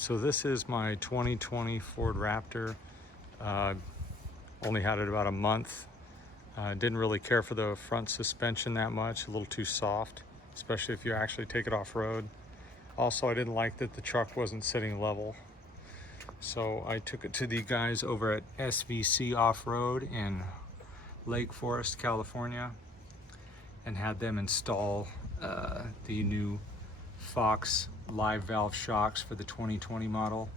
So this is my 2020 Ford Raptor. Only had it about a month. Didn't really care for the front suspension that much, a little too soft, especially if you actually take it off-road. Also, I didn't like that the truck wasn't sitting level. So I took it to the guys over at SVC Off-Road in Lake Forest, California, and had them install the new Fox live valve shocks for the 2020 model.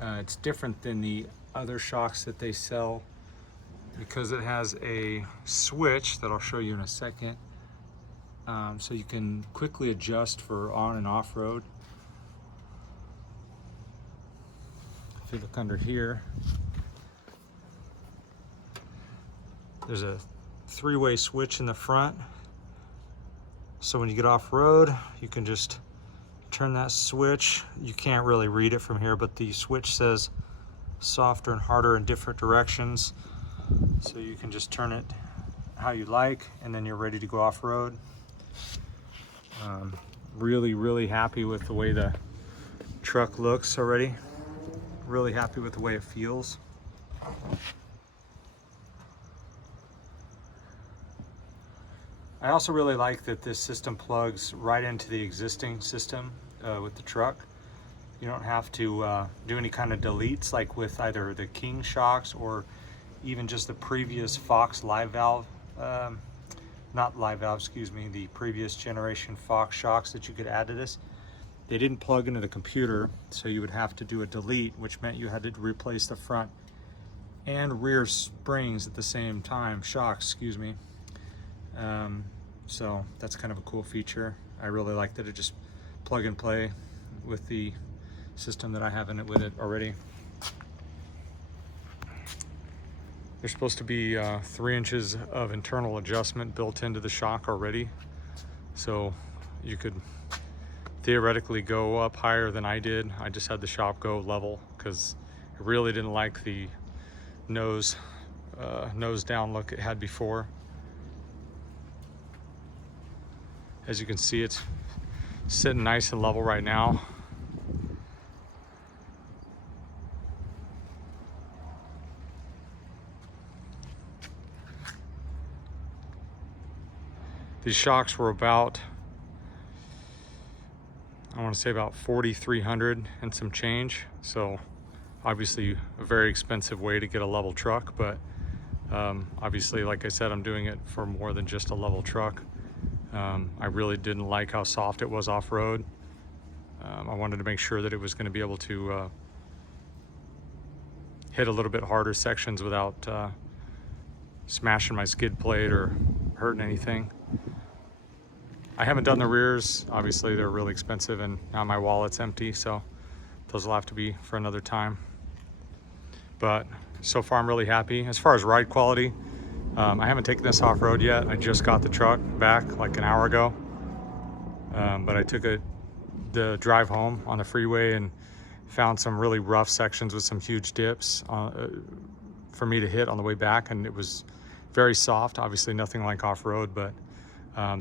It's different than the other shocks that they sell because it has a switch that I'll show you in a second, so you can quickly adjust for on and off road. If you look under here, there's a three-way switch in the front, so when you get off road you can just turn that switch. You can't really read it from here, but the switch says softer and harder in different directions, so you can just turn it how you like and then you're ready to go off-road. Really happy with the way the truck looks already. Really happy with the way it feels. I also really like that this system plugs right into the existing system with the truck. You don't have to do any kind of deletes like with either the King shocks or even just the previous Fox live valve, not live valve, excuse me, the previous generation Fox shocks that you could add to this. They didn't plug into the computer, so you would have to do a delete, which meant you had to replace the front and rear springs at the same time, shocks, excuse me. So that's kind of a cool feature. I really like that it just plug and play with the system that I have in it with it already. There's supposed to be 3 inches of internal adjustment built into the shock already, so you could theoretically go up higher than I did. I just had the shop go level because I really didn't like the nose down look it had before. As you can see, it's sitting nice and level right now. These shocks were about, I want to say about 4,300 and some change. So obviously a very expensive way to get a level truck, but obviously, like I said, I'm doing it for more than just a level truck. I really didn't like how soft it was off-road. I wanted to make sure that it was going to be able to hit a little bit harder sections without smashing my skid plate or hurting anything. I haven't done the rears. Obviously they're really expensive and now my wallet's empty, so those will have to be for another time. But so far I'm really happy. As far as ride quality, I haven't taken this off-road yet. I just got the truck back like an hour ago, but I took the drive home on the freeway and found some really rough sections with some huge dips for me to hit on the way back, and it was very soft. Obviously nothing like off-road, but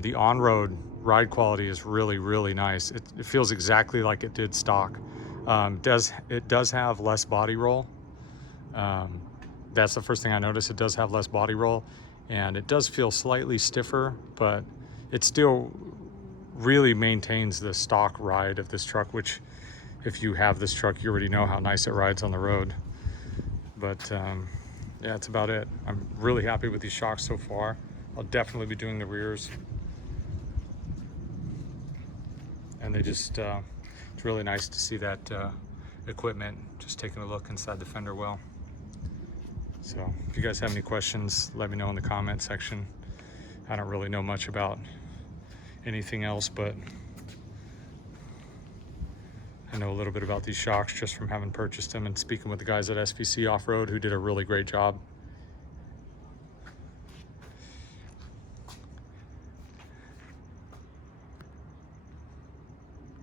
the on-road ride quality is really nice. It feels exactly like it did stock. It does have less body roll. That's the first thing I noticed. It does have less body roll, and it does feel slightly stiffer, but it still really maintains the stock ride of this truck, which if you have this truck, you already know how nice it rides on the road. But yeah, that's about it. I'm really happy with these shocks so far. I'll definitely be doing the rears. And they just, it's really nice to see that equipment, just taking a look inside the fender well. So if you guys have any questions, let me know in the comment section. I don't really know much about anything else, but I know a little bit about these shocks just from having purchased them and speaking with the guys at SVC Off-Road who did a really great job.